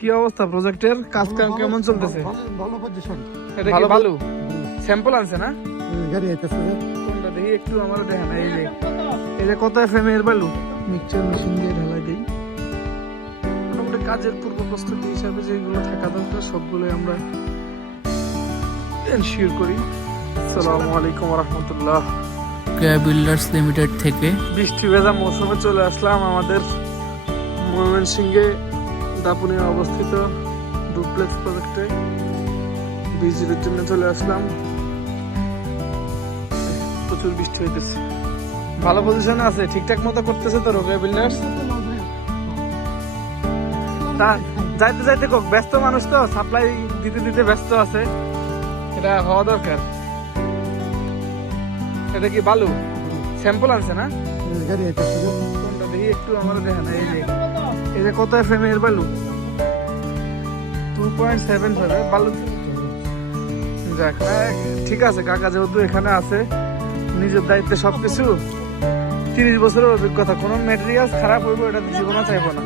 কি অবস্থা প্রজেক্টের কাজ কাম কেমন চলতেছে? ভালো- ভালো পজিশন এটা কি বালু? স্যাম্পল আনছে না? গাড়ি আইতেছে কোনটা দেখি একটু আমার দেখেন। এই যে এই যে কত এফএম এর বালু? মিক্সচার মেশিন দিয়ে ঢালাই দেই। মোটামুটি কাজের পূর্ব প্রস্তুতি হিসাবে যেগুলো থাকা দরকার সবগুলোই আমরা এনশিওর করি। আসসালামু আলাইকুম রহমতুল্লাহ কেয়া বিল্ডার্স লিমিটেড থেকে বৃষ্টি ভেজা মৌসুমে চলে আসলাম আমাদের ময়মনসিংহে দাপুনে অবস্থিত ডুপ্লেক্স প্রজেক্টে। বীজের জন্য চলে আসলাম। প্রচুর বৃষ্টি হইতেছে। ভালো পজিশনে আছে, ঠিকঠাক মতো করতেছে তো রোগে বিল্ডার্স যাইতে যাইতে কোক ব্যস্ত মানুষ তো সাপ্লাই দিতে দিতে ব্যস্ত আছে। এটা হওয়া দরকার। এটা কি বালু? স্যাম্পল আনছে না? গাড়ি একটু আমার দেখেন এই যে এই যে কত এফএম এর বালু টু পয়েন্ট সেভেন ফাইভ বালু যাক হ্যাঁ, ঠিক আছে কাকা যেহেতু এখানে আছে নিজের দায়িত্বে সবকিছু তিরিশ বছরের অভিজ্ঞতা কোনো ম্যাটেরিয়াল খারাপ হইব এটা তো জীবনে চাইব না।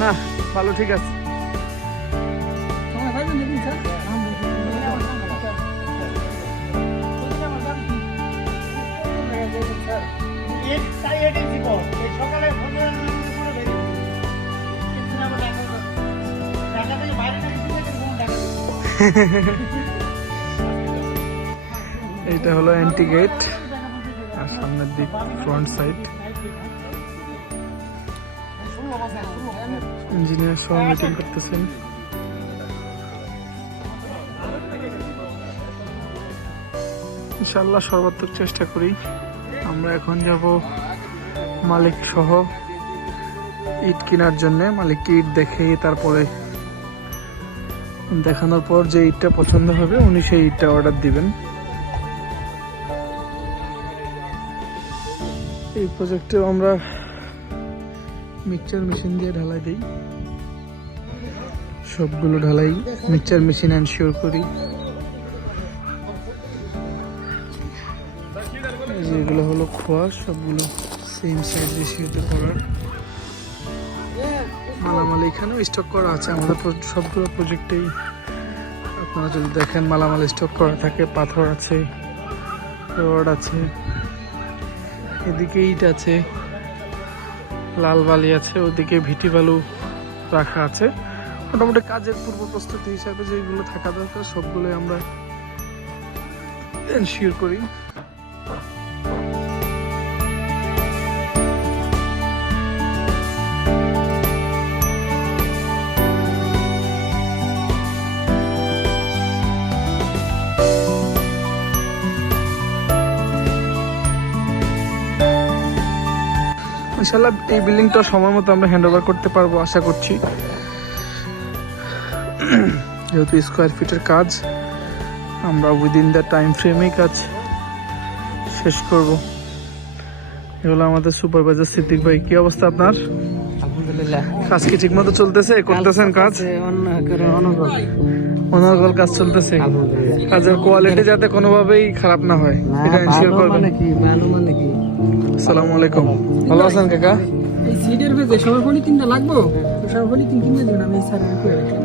না ভালো ঠিক আছে। এইটা হলো অ্যান্টি গেট আর সামনের দিক ফ্রন্ট সাইড ইঞ্জিনিয়ার সহ মিটিং করতেছেন। ইনশাল্লাহ সর্বাত্মক চেষ্টা করি। আমরা এখন যাব মালিক সহ। ইট কেনার জন্য মালিককে ইট দেখে তারপরে দেখানোর পর যে ইটটা পছন্দ হবে, উনি সেই ইটটা অর্ডার দিবেন। এই প্রজেক্টে আমরা মিক্সচার মেশিন দিয়ে ঢালাই দিই। সবগুলো ঢালাই, মিক্সচার মেশিন এনশিওর করি। এই যে এগুলো হলো খোয়া সবগুলো সেম সাইজ রেশিওতে করার। মালামাল এখানেও স্টক করা আছে। আমাদের সবগুলো প্রজেক্টেই আপনারা যদি দেখেন, মালামাল স্টক করা থাকে, পাথর আছে, রড আছে, এদিকে ইট আছে, লাল বালি আছে, ওদিকে ভিটি বালু রাখা আছে। মোটামুটি কাজের পূর্ব প্রস্তুতি হিসাবে যেগুলো থাকা দরকার, সবগুলোই আমরা এনশিওর করি। ইনশাল্লাহ এই বিল্ডিংটা সময় মতো আমরা হ্যান্ড ওভার করতে পারব আশা করছি। যেহেতু স্কোয়ার ফিটের কাজ আমরা উইদিন দ্য টাইম ফ্রেমেই কাজ শেষ করব। এগুলো আমাদের সুপারভাইজার সিদ্দিক ভাই কি অবস্থা আপনার? আলহামদুলিল্লাহ। কাজ কি ঠিক মতো চলতেছে? করতেছেন কাজ? অনর্গল কাজ চলতেছে। কাজের কোয়ালিটি যাতে কোনোভাবেই খারাপ না হয় এটা এনশিওর করবেন। কি? ভালো মানে কি? আসসালামু আলাইকুম। ভালো আছেন কাকা? এই সিডের ভেজে সবার ফলি তিনটা লাগবো? তো সবার ফলি তিন কিনে দেবেন আমি স্যার করে রাখলাম।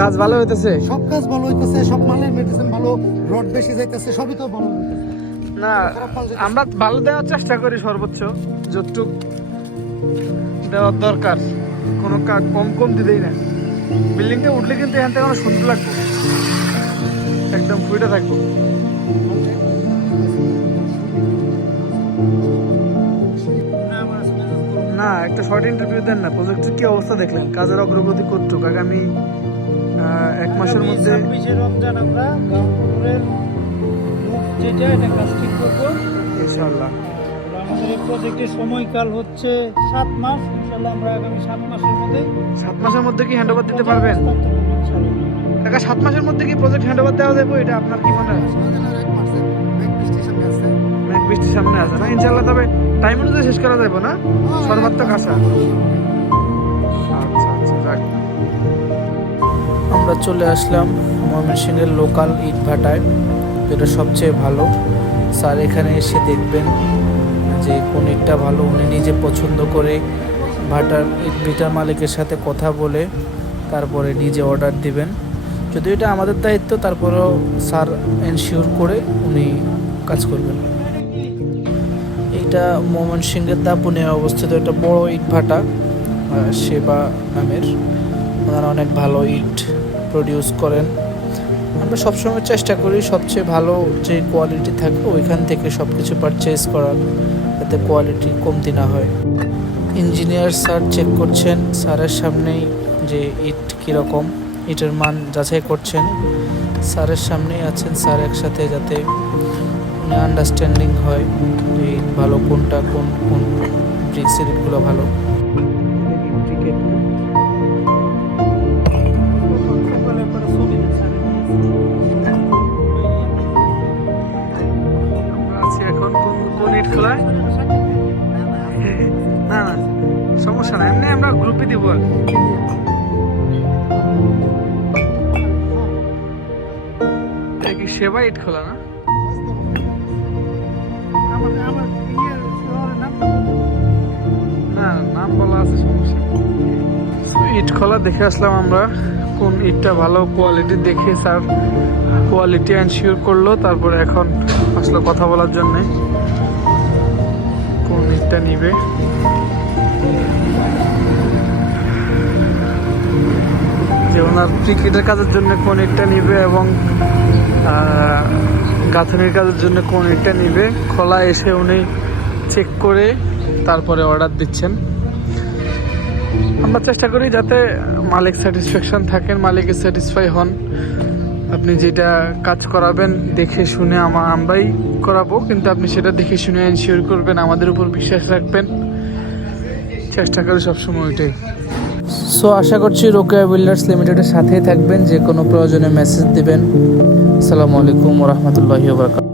কাজ ভালো হইতেছে? সব কাজ ভালো হইতেছে সব মালের মেডিসিন ভালো রড বেশি যাইতেছে সবই তো ভালো। না আমরা ভালো দেওয়ার চেষ্টা করি সর্বোচ্চ যতটুক দেওয়ার দরকার। কোনো কাজ কম কম দিতেই না। বিল্ডিংটা উঠলে কিন্তু এখান থেকে আমার সুন্দর লাগবে একদম ফুটে থাকব। না একটা শর্ট ইন্টারভিউ দেন না। প্রজেক্টের কি অবস্থা দেখলেন? কাজের অগ্রগতি কতটুক? আগামী এক মাসের মধ্যে ছাব্বিশে রমজান আমরা গাঁওপুরের যেটা এটা কাজ ঠিক করব। ইনশাল্লাহ আমাদের এই প্রজেক্টের সময়কাল হচ্ছে সাত মাস। ইনশাল্লাহ আমরা আগামী সাত মাসের মধ্যে সাত মাসের মধ্যে কি হ্যান্ড দিতে পারবেন? কাকা সাত মাসের মধ্যে কি প্রজেক্ট হ্যান্ড ওভার দেওয়া যাবে? এটা আপনার কি মনে হয়? মেঘ বৃষ্টির সামনে আছে। না? ইনশাল্লাহ তবে টাইম অনুযায়ী শেষ করা যাবে না? সর্বাত্মক আশা। আচ্ছা আচ্ছা যাক। আমরা চলে আসলাম ময়মনসিংহের লোকাল ইট ভাটায় যেটা সবচেয়ে ভালো। স্যার এখানে এসে দেখবেন যে ইটটা ভালো উনি নিজে পছন্দ করে, ভাটার ভিটার মালিকের সাথে কথা বলে তারপরে নিজে অর্ডার দিবেন। যদিও এটা আমাদের দায়িত্ব, তারপরেও স্যার এনশিওর করে উনি কাজ করবেন। এটা ময়মনসিংহের দাপুনে অবস্থিত একটা বড় ইট ভাটা সেবা নামের। ওনারা অনেক ভালো ইট প্রডিউস করেন। আমরা সবসময় চেষ্টা করি সবচেয়ে ভালো যে কোয়ালিটি থাকে ওইখান থেকে সব কিছু পারচেজ করার, যাতে কোয়ালিটি কমতি না হয়। ইঞ্জিনিয়ার স্যার চেক করছেন, স্যারের সামনেই যে ইট কীরকম ইটের মান যাচাই করছেন। স্যারের সামনেই আছেন, স্যার একসাথে যাতে আন্ডারস্ট্যান্ডিং হয় যে ভালো কোনটা, কোন কোন ব্রিক্সের ইটগুলো ভালো। দিব। কি। সেবা ইট খোলা না? ইয়ে শহরের নাম না বলা আছে ইট খোলা দেখে আসলাম আমরা, কোন ইটটা ভালো কোয়ালিটি দেখে স্যার কোয়ালিটি এনশিওর করল, তারপরে এখন আসলো কথা বলার জন্যে। কোন ইটটা নিবে? যে ওনার ক্রিকেটের কাজের জন্য কোন ইটটা নিবে এবং গাঁথনির কাজের জন্য কোন ইটটা নিবে। খোলা এসে উনি চেক করে তারপরে অর্ডার দিচ্ছেন। আমরা চেষ্টা করি যাতে মালিক স্যাটিসফ্যাকশন থাকেন মালিকের স্যাটিসফাই হন। আপনি যেটা কাজ করাবেন দেখে শুনে আমা, আমরাই করাবো, কিন্তু আপনি সেটা দেখে শুনে এনশিওর করবেন, আমাদের উপর বিশ্বাস রাখবেন। চেষ্টা করি সবসময় ওইটাই। সো আশা করছি রোকেয়া বিল্ডার্স লিমিটেডের সাথেই থাকবেন, যে কোনো প্রয়োজনে মেসেজ দেবেন। আসসালামু আলাইকুম রহমতুল্লাহি বারকাত